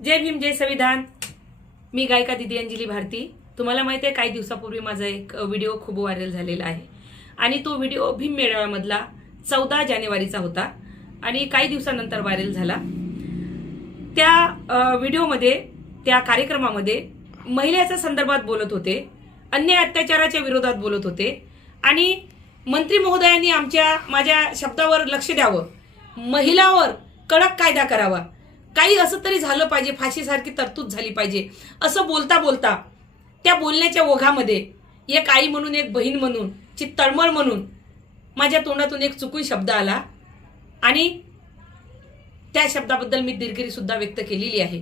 जय भीम जय संविधान। मी गायिका दीदी अंजली भारती। तुम्हाला माहिती आहे काही दिवसापूर्वी माझा एक व्हिडिओ खूप व्हायरल झालेला आहे आणि तो व्हिडिओ भीम मेळाव्यामधला 14 जानेवारीचा होता आणि काही दिवसानंतर व्हायरल झाला। त्या व्हिडिओमध्ये त्या कार्यक्रमामध्ये महिलेच्या संदर्भात बोलत होते, अन्याय अत्याचाराच्या विरोधात बोलत होते आणि मंत्री महोदयांनी माझ्या शब्दावर लक्ष द्यावं, महिलावर कडक कायदा करावा, काही असं तरी झालं पाहिजे, फाशीसारखी तरतूद झाली पाहिजे असं बोलता बोलता त्या बोलण्याच्या ओघामध्ये एक आई म्हणून, एक बहीण म्हणून, ची तळमळ म्हणून माझ्या तोंडातून एक चुकून शब्द आला आणि त्या शब्दाबद्दल मी दिलगिरी सुद्धा व्यक्त केलेली आहे।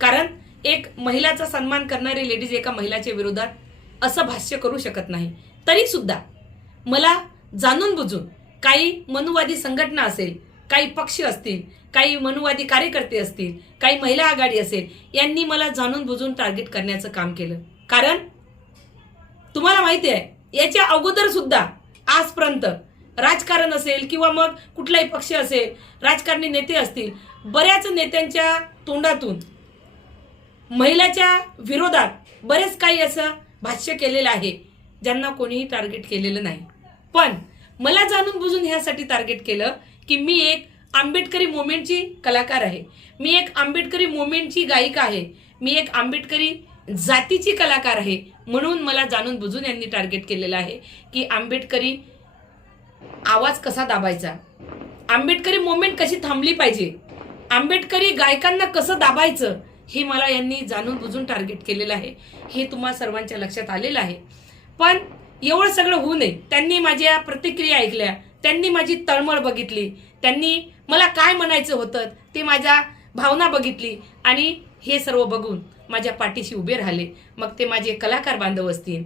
कारण एक महिलाचा सन्मान करणारी लेडीज एका महिलाच्या विरोधात असं भाष्य करू शकत नाही। तरी सुद्धा मला जाणून बुजून काही मनुवादी संघटना असेल, काही पक्ष असतील, काही मनुवादी कार्यकर्ते असतील, काही महिला आघाडी असेल, यांनी मला जाणून बुजून टार्गेट करण्याचं काम केलं। कारण तुम्हाला माहिती आहे याच्या अगोदर सुद्धा आजपर्यंत राजकारण असेल किंवा मग कुठलाही पक्ष असेल, राजकारणी नेते असतील, बऱ्याच नेत्यांच्या तोंडातून महिलाच्या विरोधात बरेच काही असं भाष्य केलेलं आहे ज्यांना कोणीही टार्गेट केलेलं नाही। पण मला जाणून बुजून ह्यासाठी टार्गेट केलं की मी एक आंबेडकरी मुवमेंटची कलाकार आहे, मी एक आंबेडकरी मुवमेंटची गायिका आहे, मी एक आंबेडकरी जातीची कलाकार आहे, म्हणून मला जाणून बुजून यांनी टार्गेट केलेलं आहे की आंबेडकरी आवाज कसा दाबायचा, आंबेडकरी मुवमेंट कशी थांबली पाहिजे, आंबेडकरी गायकांना कसं दाबायचं, हे मला यांनी जाणून बुजून टार्गेट केलेलं आहे। हे तुम्हा सर्वांच्या लक्षात आलेलं आहे। पण एवढं सगळं होऊ नये, त्यांनी माझ्या प्रतिक्रिया ऐकल्या, त्यांनी माझी तळमळ बघितली, त्यांनी मला काय म्हणायचं होतं ते माझ्या भावना बघितली आणि हे सर्व बघून माझ्या पाठीशी उभे राहिले। मग ते माझे कलाकार बांधव असतील,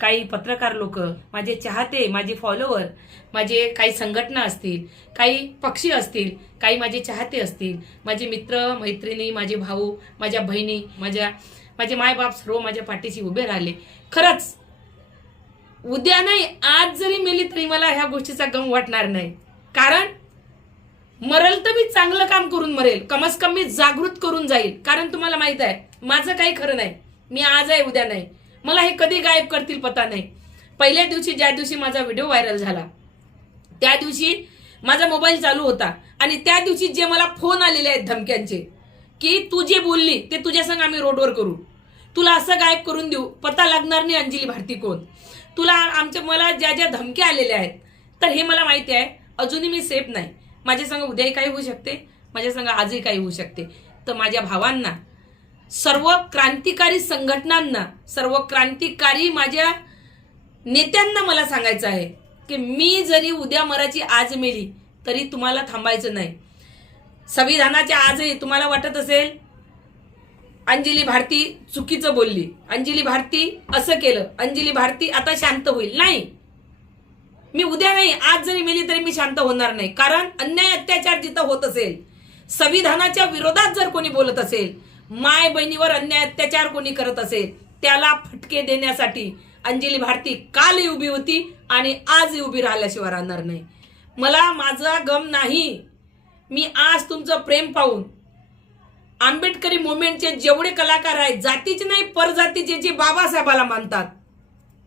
काही पत्रकार लोक, माझे चाहते, माझे फॉलोअर, माझे काही संघटना असतील, काही पक्षी असतील, काही माझे चाहते असतील, माझे मित्र मैत्रिणी, माझे भाऊ, माझ्या बहिणी, माझे मायबाप सर्व माझ्या पाठीशी उभे राहिले। खरंच उद्या नाही आज जरी मेली तरी मला ह्या गोष्टीचा गम वाटणार नाही। कारण मरल तर मी चांगलं काम करून मरेल, कमस कम मी जागृत करून जाईल। कारण तुम्हाला माहित आहे माझं काही खरं नाही, मी आज आहे उद्या नाही, मला हे कधी गायब करतील पता नाही। पहिल्या दिवशी ज्या दिवशी माझा व्हिडिओ व्हायरल झाला त्या दिवशी माझा मोबाईल चालू होता आणि त्या दिवशी जे मला फोन आलेले आहेत धमक्यांचे की तू जे बोलली ते तुझ्या संग आम्ही रोडवर करू, तुला असं गायब करून देऊ, पता लागणार नाही अंजली भारती कोण, तुला मला ज्या ज्या धमक्या आलेल्या आहेत, तर हे मला माहिती आहे अजूनही मी सेफ नाही। माझ्या संग उद्याही काही होऊ शकते, माझ्या संग आजही काही होऊ शकते। तर माझ्या भावांना, सर्व क्रांतिकारी संघटनांना, सर्व क्रांतिकारी माझ्या नेत्यांना मला सांगायचं आहे की मी जरी उद्या मराची आज मेली तरी तुम्हाला थांबायचं नाही। संविधानाच्या आजही तुम्हाला वाटत असेल अंजली भारती चुकीचं बोलली, अंजली भारती असं केलं, अंजली भारती आता शांत होईल, नाही, मी उद्या नाही आज जरी मेली तरी मी शांत होणार नाही। कारण अन्याय अत्याचार जिथं होत असेल, संविधानाच्या विरोधात जर कोणी बोलत असेल, माय बहिणीवर अन्याय अत्याचार कोणी करत असेल, त्याला फटके देण्यासाठी अंजली भारती कालही उभी होती आणि आजही उभी राहिल्याशिवाय राहणार नाही। मला माझा गम नाही, मी आज तुमचं प्रेम पाहून आंबेडकरी मुवमेंटचे जेवढे कलाकार आहेत, जातीचे नाही परजातीचे, जे बाबासाहेबाला मानतात,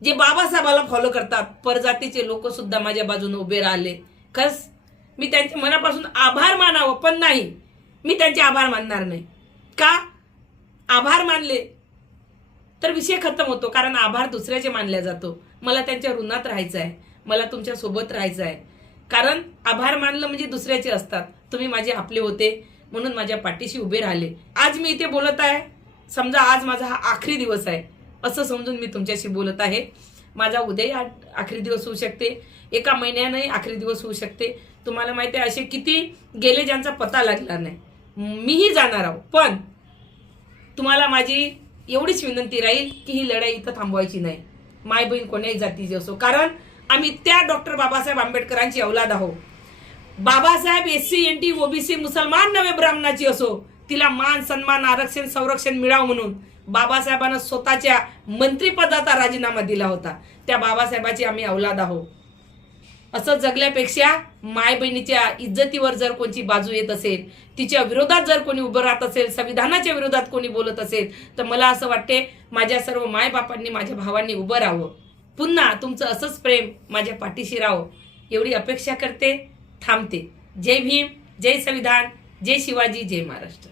जे बाबासाहेबाला फॉलो करतात, परजातीचे लोक सुद्धा माझ्या बाजूने उभे राहिले। खरंच मी त्यांचे मनापासून आभार मानावं, पण नाही, मी त्यांचे आभार मानणार नाही। का? आभार मानले तर विषय खतम होतो, कारण आभार दुसऱ्याचे मानला जातो। मला त्यांच्या ऋणात राहायचं आहे, मला तुमच्या सोबत राहायचं आहे। कारण आभार मानलं म्हणजे दुसऱ्याचे असतात, तुम्ही माझे आपले होते म्हणून माझ्या पाठीशी उभे राहिले। आज मी इथे बोलत आहे, समजा आज माझा हा आखरी दिवस आहे असं समजून मी तुमच्याशी बोलत आहे। माझा उद्याही आखरी दिवस होऊ शकते, एका महिन्यानंही आखरी दिवस होऊ शकते। तुम्हाला माहिती आहे असे किती गेले ज्यांचा पता लागला नाही, मीही जाणार आहो। पण तुम्हाला माझी एवढीच विनंती राहील की ही लढाई इथं थांबवायची नाही, माय बहीण कोण्याही जातीची असो। कारण आम्ही त्या डॉक्टर बाबासाहेब आंबेडकरांची औलाद आहोत। बाबासाहेब SC NT OBC मुसलमान नवे ब्राह्मणाची असो, तिला मान सन्मान आरक्षण संरक्षण मिळावं म्हणून बाबासाहेबांना स्वतःच्या मंत्रिपदाचा राजीनामा दिला होता। त्या बाबासाहेबाची आम्ही औलाद आहोत। असं जगल्यापेक्षा माय बहिणीच्या इज्जतीवर जर कोणची बाजू येत असेल, तिच्या विरोधात जर कोणी उभं राहत असेल, संविधानाच्या विरोधात कोणी बोलत असेल, तर मला असं वाटते माझ्या सर्व मायबापांनी, माझ्या भावांनी उभं राहावं. पुन्हा तुमचं असंच प्रेम माझ्या पाठीशी राहावं एवढी अपेक्षा करते. थांबते. जय भीम, जय संविधान, जय शिवाजी, जय महाराष्ट्र.